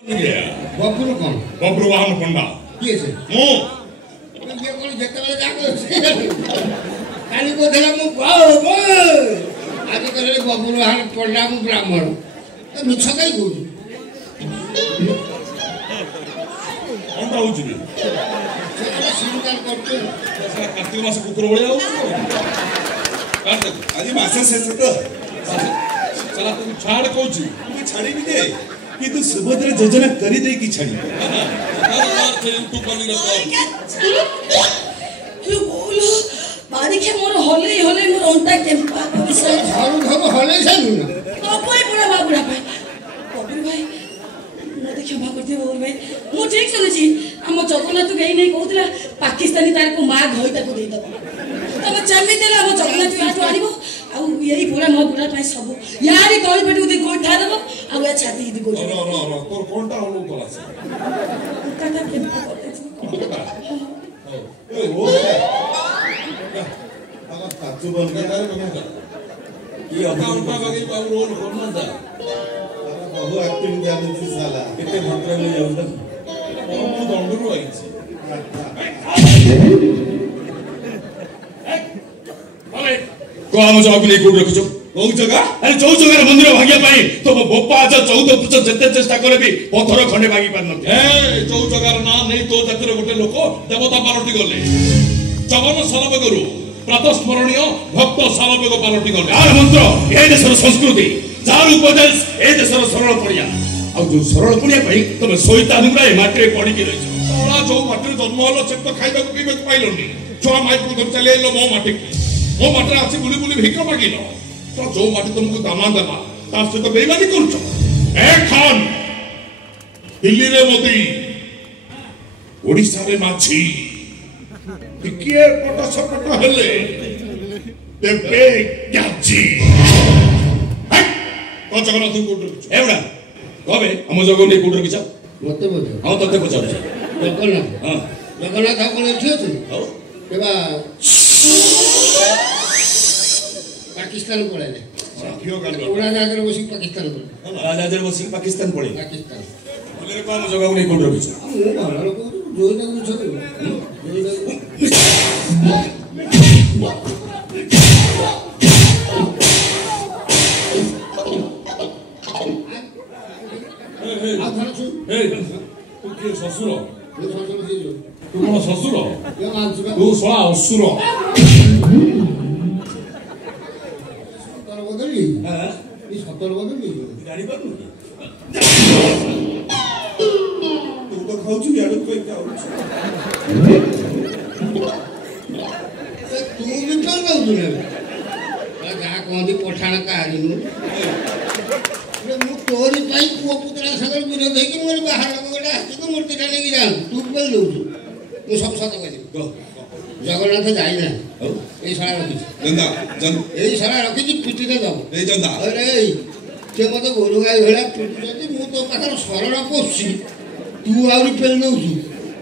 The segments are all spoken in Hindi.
बबुल कौन बबुल वाहन पंडा किए से मु ये कौन जेतले जाको काली को देला मु बाबा आज करे बबुल वाहन पंडा मु ब्राह्मण तो मिछ काई को अंडा होची बे सेटा सिंगार करते सारा कार्तिक मास कुकुर बळे आउ कार्तिक आज मास शेष तो चला तू छाड़ कहूची तू छाड़ी भी दे कि तू सुभद्रा योजना करी दे की छाड़ी यूट्यूब बनी यो बोलो बारी के मोर होले होले मोर ओंटा केम्पा से घर घर हले से न तपय बड़ा बाबुड़ा भाई बबुल भाई मते क्षमा करते बबुल भाई मु ठीक सुनछि हम जगन्नाथ गई नहीं कहउतला पाकिस्तानी तार को मां घई ताको दे दब तब चमी देला हम जगन्नाथ आटो आनिबो आ यही पूरा मो बुढ़ा पाई सब यारी तळी पेटु दे गोठा दब आ या छाती दे गोठा रो तोर कोनटा हलो तोला से काटा केम्पा करते ए ओ आगा काचू बन के तारे बन ये अकाउंट लगे बाबू रोल करना था बहु एक्टिंग जाने से साला कितने मंत्र में जाऊंगा ମୁଁ ଦଣ୍ଡରୁ ଆଇଛି କଣ ଜଗ ନେଇ କୋଉଠି ରଖିଛୁ କୋଉ ଜାଗା ଆରେ ଯୋଉ ଜାଗାରେ ମନ୍ଦିର ଭାଙ୍ଗିବା ପାଇଁ ତୋ ବୋପା ଆଜ 14 ଫୁଟ ଯେତେ ଚେଷ୍ଟା କଲେ ବି ପଥର ଖଣ୍ଡେ ଭାଙ୍ଗି ପାରୁନଥିଲେ ଏ ଯୋଉ ଜାଗାର ନାଁ ନେଇ ତୋ ଜାତିର ଗୋଟେ ଲୋକ ଦେବତା ପାଲଟି ଗଲେ ଜଗନ ସାଲବେଗରୁ ପ୍ରାତଃସ୍ମରଣୀୟ ଭକ୍ତ ସାଲବେଗ ପାଲଟି ଗଲେ ଆର ମନ୍ତ୍ର ଏ ଦେଶର ସଂସ୍କୃତି ଯାହାର ଉପଦେଶ ଏ ଦେଶର ସରଳ ପଡ଼ିଆ ଆଉ ଯୋଉ ସରଳ ପଡ଼ିଆ ପାଇଁ ତମେ ଶୋଇତାନୁ ଗୁଡାଏ ମାଟିରେ ପଡ଼ିକି ରହିଛ ତଳା ଯୋଉ ମାଟିରେ ଜନ୍ମ ହେଲ ସେ ତ ଖାଇବାକୁ ପିଇବାକୁ ପାଇଲନି ଛୁଆ ମାଇକୁ ଧରି ଚାଲି ଆଇଲ ମୋ ମାଟିକି ମୋ ମାଟିରେ ଆସି ବୁଲି ବୁଲି ଭିକ ମାଗିଲ ତ ଯୋଉ ମାଟି ତମକୁ ଦାନା ଦେଲା ତା ସହିତ ବେଇମାନି କରୁଛ ଏ ଖାନ ଦିଲ୍ଲୀରେ ମୋଦି ଓଡ଼ିଶାରେ ମାଛି ଟିକିଏ ପଟ ସପଟ ହେଲେ ତେବେ ଗ୍ୟାଜି କଣ ଜଗନ୍ନାଥ କୋଉଠି ରଖିଛ ଏଗୁଡ଼ା କବେ ଆମ ଜଗନ୍ନାଥ କୋଉଠି ରଖିଛ ମତେ ବୋଧେ ହଁ ତତେ ପଚାରୁଛି ଜଗନ୍ନାଥ ହଁ ଜଗନ୍ନାଥ ଆପଣ ଏଠି ଅଛନ୍ତି ହଉ କେବା ପାକିସ୍ତାନ ପଳେଇଲେ ଉଡ଼ାଜାହାଜରେ ବସିକି ପାକିସ୍ତାନ ପଳେଇଲେ राजाजर बसी पाकिस्तान पड़े ପାକିସ୍ତାନ ବୋଲେ କଣ ଆମ ଜଗନ୍ନାଥ କୋଉଠି ରଖିଛ ମୁଁ ଭଲ ଲୋକ ଯୋଉଟାକୁ ମିଛ କହିବ ଆଉ ଥରେ ଶୁଣ ଏ ତୁ କିଏ ଶ୍ୱଶୁର ମୁଁ ଶ୍ୱଶୁର ଯିବି ତୁ କଣ ଶ୍ୱଶୁର ଏ ମାଂସ ତୁ ଶଳା ଅସୁର ସତର ବଦଳିଲି ହଁ ଏ ସତର ବଦଳିଲି ଜାଣି ପାରୁନୁ କି तू तो खाऊछु यार कोई खाऊछु तू भी चल गाउछु रे जा कहती पठाण काहारी ମୁଁ ତୋରି ପାଇଁ ପୁଅ ପୁତୁରା ସାଙ୍ଗରେ ବିରୋଧ ହେଇକି ମୋର ବାହାର ଲୋକ ଗୋଟେ ଆସିକି ମୂର୍ତ୍ତିଟା ନେଇକି ଯାଆନ୍ତୁ ତୁ କହିଲ ଦେଉଛୁ ମୁଁ ସବୁ ସତ କହିଲି ଜଗନ୍ନାଥ ଯାଇନା ଏଇ ଶଳା ରଖିଛି जंदा जन ଏଇ ଶଳା ରଖିଛି ପିଟିରେ ଦବ ए जंदा ଆରେ ସେ ମୋତେ ଗୋରୁ ଗାଈ ଭଳିଆ ପିଟୁଛନ୍ତି ମୁଁ ତୋ ପାଖରେ ସରଳ ପଶୁଛି ତୁ ଆହୁରି ପେଲି ଦେଉଛୁ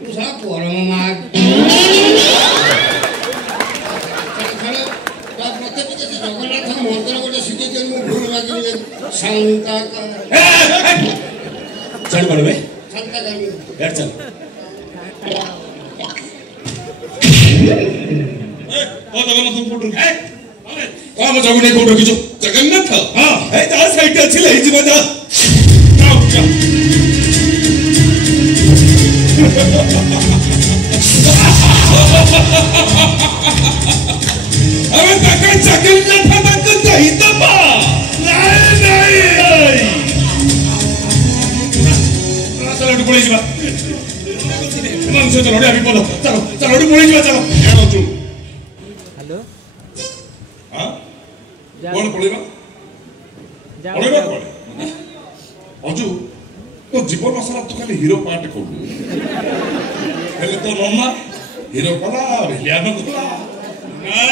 ତୁ ଶଳା ପରମ ମା ମତେ ଟିକେ ସେ ଜଗନ୍ନାଥ ମନ୍ଦିର ଗୋଟେ ଶିଖେଇଛନ୍ତି ମୁଁ ଭୁଲ ମାଗିଲି ଶାନ୍ତା ଜାଣି ପାରୁବେ ଶାନ୍ତା କାଲି ଏଡ ଚାଲ ଓ ଜଗନ୍ନାଥ କୋଉଠି ରଖିଛ କଣ ଆମ ଜଗନ୍ନାଥ କୋଉଠି ରଖିଛ जगन्नाथ ହଁ ए ता साइड अछि ले जीव जा अबे ताका जगन्नाथ ताका दही दबा नहीं चलो उठ पड़ी जीवा मन से चलो अभी बोलो चलो चलो उठ पड़ी जीवा चलो क्या होचू हेलो हां कौन पड़ेगा पड़ेगा कौन अजू तो जीवन सारा तो खाली हीरो पार्ट करू हेले तो नन्ना हीरो कला विलियन कला ना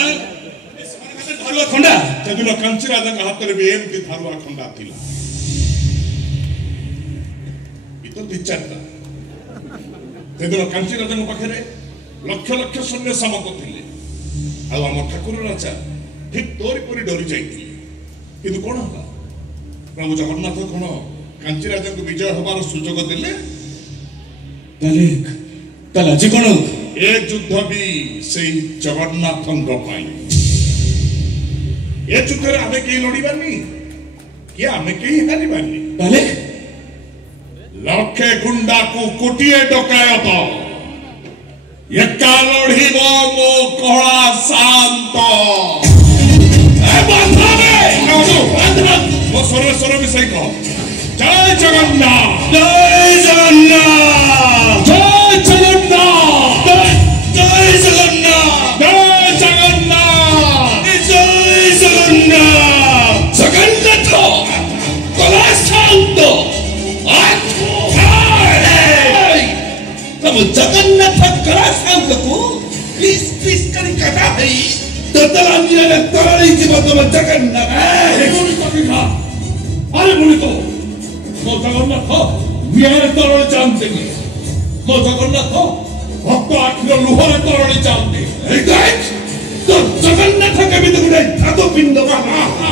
धारुआ खंडा तेदिन कांची राजा हाथ में भी एमती धारुआ खंडा थिला इतो दिचाता तेदिन कांची राजा पाखे लक्ष लक्ष सैन्य सामक थिले आ हम ठाकुर राजा ठीक तोरी परी डरी जाइथिले किंतु कोन हला प्रभु जगन्नाथ कोन कांची राजा को विजय हमार सुजोग देले ताले आज कोन ए युद्ध भी से जगन्नाथ पाई ए युद्ध रे आमे के लड़ीबानी क्या आमे के हारिबानी ताले लक्षे गुंडा को कोटिए डकायत एका लड़ीब मो कला शांत ए बांधा मो सर विषय कह जय जगन्नाथ जय जगन्नाथ जय जगन्नाथ जय जगन्नाथ जय जगन्नाथ जय जगन्नाथ जगन्नाथ कला शांत तब जगन्नाथ कला शांत को प्लीज करी कथा है ततला निराले तरली जीवन तब जगन्नाथ मुनि तो दिखा अरे मुनि तो मो जगन्नाथ निराले तरली जानते मो जगन्नाथ भक्त आखिर लुहरे तरली जानते देख तो जगन्नाथ केमिति गुडे धातु पिंड जगन्नाथ